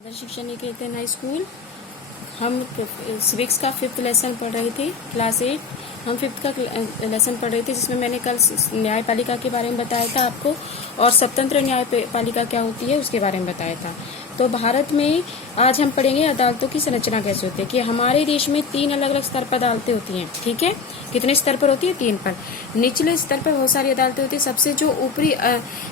आदर्श शिक्षा निकेतन high school. हम civics का 5th लेसन पढ़ रहे थे, क्लास 8। हम 5th का लेसन पढ़ रहे थे, जिसमें मैंने कल न्यायपालिका के बारे में बताया था आपको, और स्वतंत्र न्यायपालिका क्या होती है उसके बारे में बताया था। तो भारत में आज हम पढ़ेंगे अदालतों की संरचना कैसे होती है। कि हमारे देश में 3 अलग अलग स्तर पर अदालतें होती हैं। ठीक है, कितने स्तर पर होती है? 3 पर। निचले स्तर पर बहुत सारी अदालतें होती है। सबसे जो ऊपरी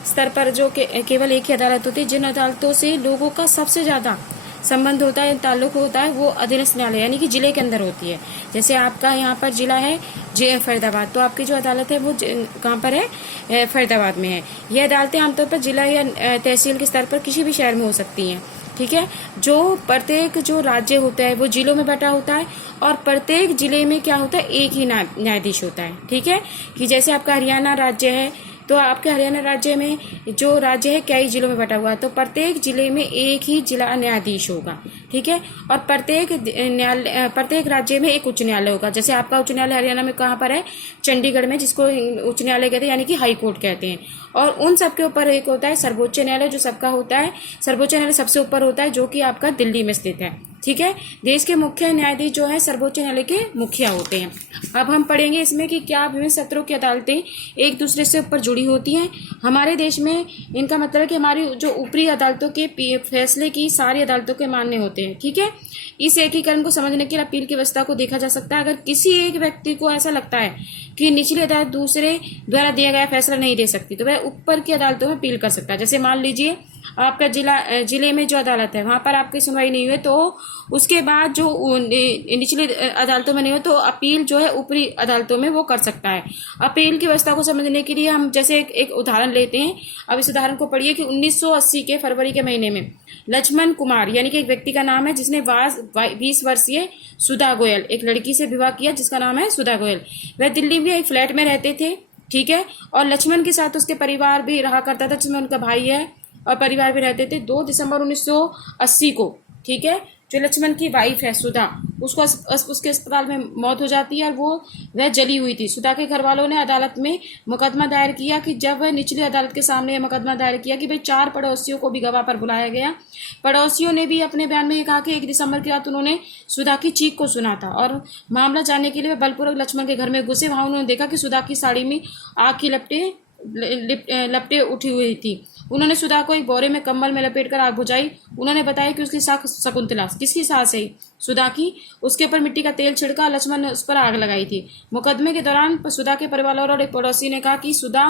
स्तर पर जो केवल एक ही अदालत होती है, जिन अदालतों से लोगों का सबसे ज्यादा संबंध होता है, ताल्लुक होता है, वो अधीनस्थ न्यायालय यानी कि जिले के अंदर होती है। जैसे आपका यहाँ पर जिला है फरीदाबाद, तो आपकी जो अदालत है वो कहाँ पर है? फरीदाबाद में है। ये अदालतें आमतौर पर जिला या तहसील के स्तर पर किसी भी शहर में हो सकती हैं। ठीक है, जो प्रत्येक जो राज्य होता है वो जिलों में बटा होता है, और प्रत्येक जिले में क्या होता है? एक ही न्यायाधीश होता है। ठीक है, कि जैसे आपका हरियाणा राज्य है, तो आपके हरियाणा राज्य में जो राज्य है कई जिलों में बटा हुआ है, तो प्रत्येक जिले में एक ही जिला न्यायाधीश होगा। ठीक है, और प्रत्येक राज्य में एक उच्च न्यायालय होगा। जैसे आपका उच्च न्यायालय हरियाणा में कहाँ पर है? चंडीगढ़ में, जिसको उच्च न्यायालय कहते हैं, यानी कि हाई कोर्ट कहते हैं। और उन सबके ऊपर एक होता है सर्वोच्च न्यायालय, जो सबका होता है। सर्वोच्च न्यायालय सबसे ऊपर होता है, जो कि आपका दिल्ली में स्थित है। ठीक है, देश के मुख्य न्यायाधीश जो है सर्वोच्च न्यायालय के मुखिया होते हैं। अब हम पढ़ेंगे इसमें कि क्या विभिन्न सत्रों की अदालतें एक दूसरे से ऊपर जुड़ी होती हैं। हमारे देश में इनका मतलब है कि हमारी जो ऊपरी अदालतों के फैसले की सारी अदालतों के मान्य होते हैं। ठीक है, इस एकीकरण को समझने के लिए अपील की व्यवस्था को देखा जा सकता है। अगर किसी एक व्यक्ति को ऐसा लगता है कि निचली अदालत दूसरे द्वारा दिया गया फैसला नहीं दे सकती, तो वह ऊपर की अदालतों में अपील कर सकता है। जैसे मान लीजिए आपका जिले में जो अदालत है वहां पर आपकी सुनवाई नहीं हुई, तो उसके बाद जो निचली अदालतों में नहीं हो, तो अपील जो है ऊपरी अदालतों में वो कर सकता है। अपील की व्यवस्था को समझने के लिए हम जैसे एक उदाहरण लेते हैं। अब इस उदाहरण को पढ़िए कि 1980 के फरवरी के महीने में लक्ष्मण कुमार यानी कि एक व्यक्ति का नाम है, जिसने 20 वर्षीय सुधा गोयल, एक लड़की से विवाह किया जिसका नाम है सुधा गोयल। वह दिल्ली में एक फ्लैट में रहते थे। ठीक है, और लक्ष्मण के साथ उसके परिवार भी रहा करता था, जिसमें उनका भाई है और परिवार भी रहते थे। 2 दिसंबर 1980 को, ठीक है, जो लक्ष्मण की वाइफ है सुधा, उसको उसके अस्पताल में मौत हो जाती है, और वह जली हुई थी। सुधा के घर वालों ने अदालत में मुकदमा दायर किया कि जब वह निचली अदालत के सामने मुकदमा दायर किया कि भाई 4 पड़ोसियों को भी गवाह पर बुलाया गया। पड़ोसियों ने भी अपने बयान में ये कहा कि 1 दिसंबर की रात उन्होंने सुधा की चीख को सुना था, और मामला जानने के लिए वे बलपूर्वक लक्ष्मण के घर में घुसे। वहां उन्होंने देखा कि सुधा की साड़ी में आग की लपटें उठी हुई थी। उन्होंने सुधा को एक बोरे में कंबल में लपेटकर आग बुझाई। उन्होंने बताया कि उसकी सास शकुंतला, किसकी सास है? सुधा की, उसके ऊपर मिट्टी का तेल छिड़का, लक्ष्मण ने उस पर आग लगाई थी। मुकदमे के दौरान सुधा के परिवार और एक पड़ोसी ने कहा कि सुधा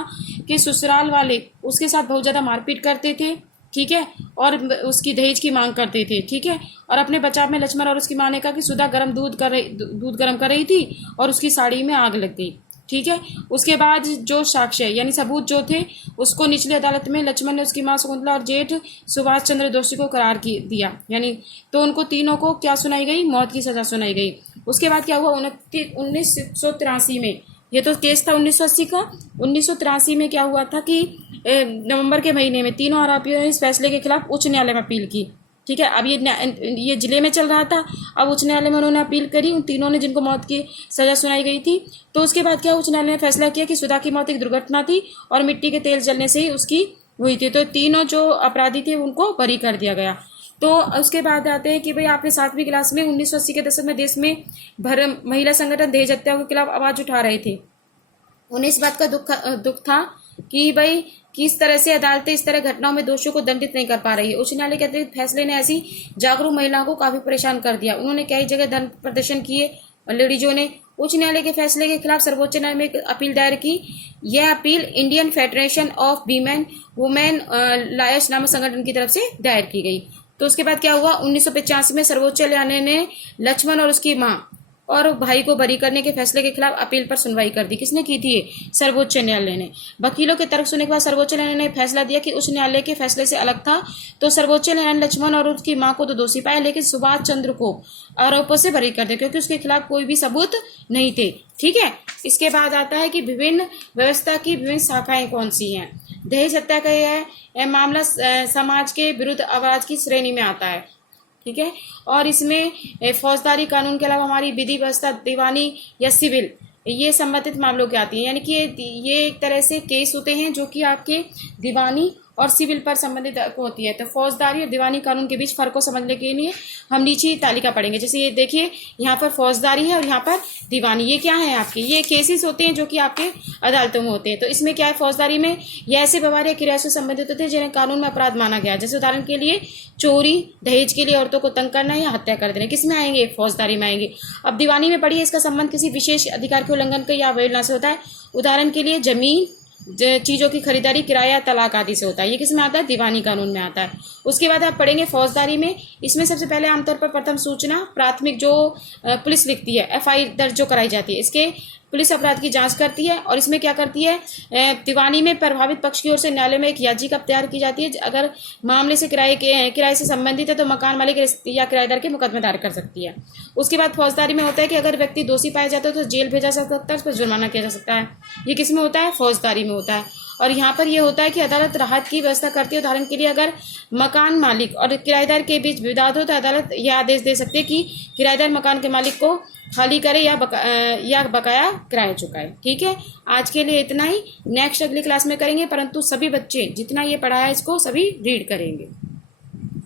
के ससुराल वाले उसके साथ बहुत ज्यादा मारपीट करते थे। ठीक है, और उसकी दहेज की मांग करते थे। ठीक है, और अपने बचाव में लक्ष्मण और उसकी मां ने कहा कि सुधा दूध गर्म कर रही थी और उसकी साड़ी में आग लग गई। ठीक है, उसके बाद जो साक्ष्य यानी सबूत जो थे, उसको निचली अदालत में लक्ष्मण ने उसकी मां शकुंतला और जेठ सुभाष चंद्र दोषी को करार दिया, यानी तो उनको तीनों को क्या सुनाई गई? मौत की सजा सुनाई गई। उसके बाद क्या हुआ? 1983 में, ये तो केस था 1980 का। 1983 में क्या हुआ था कि नवंबर के महीने में तीनों आरोपियों ने इस फैसले के खिलाफ उच्च न्यायालय में अपील की। ठीक है, अब ये जिले में चल रहा था, अब उच्च न्यायालय में उन्होंने अपील करी, उन तीनों ने जिनको मौत की सजा सुनाई गई थी। तो उसके बाद क्या उच्च न्यायालय ने फैसला किया कि सुधा की मौत एक दुर्घटना थी और मिट्टी के तेल जलने से ही उसकी हुई थी। तो तीनों जो अपराधी थे उनको बरी कर दिया गया। तो उसके बाद आते हैं कि भाई आपने 7वीं क्लास में 1980 के दशक में देश में महिला संगठन दहेज हत्या के खिलाफ आवाज उठा रहे थे। उन्हें इस बात का दुख था कि भाई किस तरह से अदालतें इस तरह घटनाओं में दोषियों को दंडित नहीं कर पा रही है। उच्च न्यायालय के अतिरिक्त फैसले ने ऐसी जागरूक महिलाओं को काफी परेशान कर दिया। उन्होंने कई जगह धरना प्रदर्शन किए लेडीजों ने। उच्च न्यायालय के फैसले के खिलाफ सर्वोच्च न्यायालय में एक अपील दायर की। यह appeal Indian federation of women lawyers नामक संगठन की तरफ से दायर की गई। तो उसके बाद क्या हुआ? 1985 में सर्वोच्च न्यायालय ने लक्ष्मण और उसकी मां और भाई को बरी करने के फैसले के खिलाफ अपील पर सुनवाई कर दी। किसने की थी? सर्वोच्च न्यायालय ने। वकीलों के तर्क सुनने के बाद सर्वोच्च न्यायालय ने फैसला दिया कि उच्च न्यायालय के फैसले से अलग था। तो सर्वोच्च न्यायालय ने लक्ष्मण और उसकी मां को तो दोषी पाया, लेकिन सुभाष चंद्र को आरोपों से बरी कर दिया, क्योंकि उसके खिलाफ कोई भी सबूत नहीं थे। ठीक है, इसके बाद आता है कि विभिन्न व्यवस्था की विभिन्न शाखाएं कौन सी हैं। दहेज हत्या का यह मामला समाज के विरुद्ध अपराध की श्रेणी में आता है। ठीक है, और इसमें फौजदारी कानून के अलावा हमारी विधि व्यवस्था दीवानी या सिविल, ये संबंधित मामलों की आती है। यानी कि ये एक तरह से केस होते हैं जो कि आपके दीवानी और सिविल पर संबंधित होती है। तो फौजदारी और दीवानी कानून के बीच फर्क को समझने के लिए हम नीचे तालिका पढ़ेंगे। जैसे ये देखिए, यहाँ पर फौजदारी है और यहाँ पर दीवानी। ये क्या है आपके, ये केसेस होते हैं जो कि आपके अदालतों में होते हैं। तो इसमें क्या है, फौजदारी में ये ऐसे व्यवहार या क्रिया से संबंधित होते हैं जिन्हें कानून में अपराध माना गया है। जैसे उदाहरण के लिए चोरी, दहेज के लिए औरतों को तंग करना या हत्या कर देना, किस में आएंगे, फौजदारी में आएंगे। अब दीवानी में पढ़िए, इसका संबंध किसी विशेष अधिकार के उल्लंघन के या अवहेलना से होता है। उदाहरण के लिए जमीन, चीजों की खरीदारी, किराया, तलाक आदि से होता है। ये किस में आता है, दीवानी कानून में आता है। उसके बाद आप पढ़ेंगे फौजदारी में। इसमें सबसे पहले आमतौर पर प्रथम सूचना प्राथमिक जो पुलिस लिखती है, FI दर्ज जो कराई जाती है, इसके पुलिस अपराध की जांच करती है। और इसमें क्या करती है, दीवानी में प्रभावित पक्ष की ओर से न्यायालय में एक याचिका तैयार की जाती है। अगर मामले से किराए से संबंधित है तो मकान मालिक या किराएदार के मुकदमे दायर कर सकती है। उसके बाद फौजदारी में होता है कि अगर व्यक्ति दोषी पाया जाता है तो जेल भेजा जा सकता है, उस पर जुर्माना किया जा सकता है। ये किस में होता है, फौजदारी में होता है। और यहाँ पर यह होता है कि अदालत राहत की व्यवस्था करती है। उदाहरण के लिए अगर मकान मालिक और किराएदार के बीच विवाद हो तो अदालत यह आदेश दे सकती है कि किराएदार मकान के मालिक को खाली करे या बकाया किराया चुकाए। ठीक है, आज के लिए इतना ही। नेक्स्ट अगली क्लास में करेंगे, परंतु सभी बच्चे जितना ये पढ़ा है इसको सभी रीड करेंगे।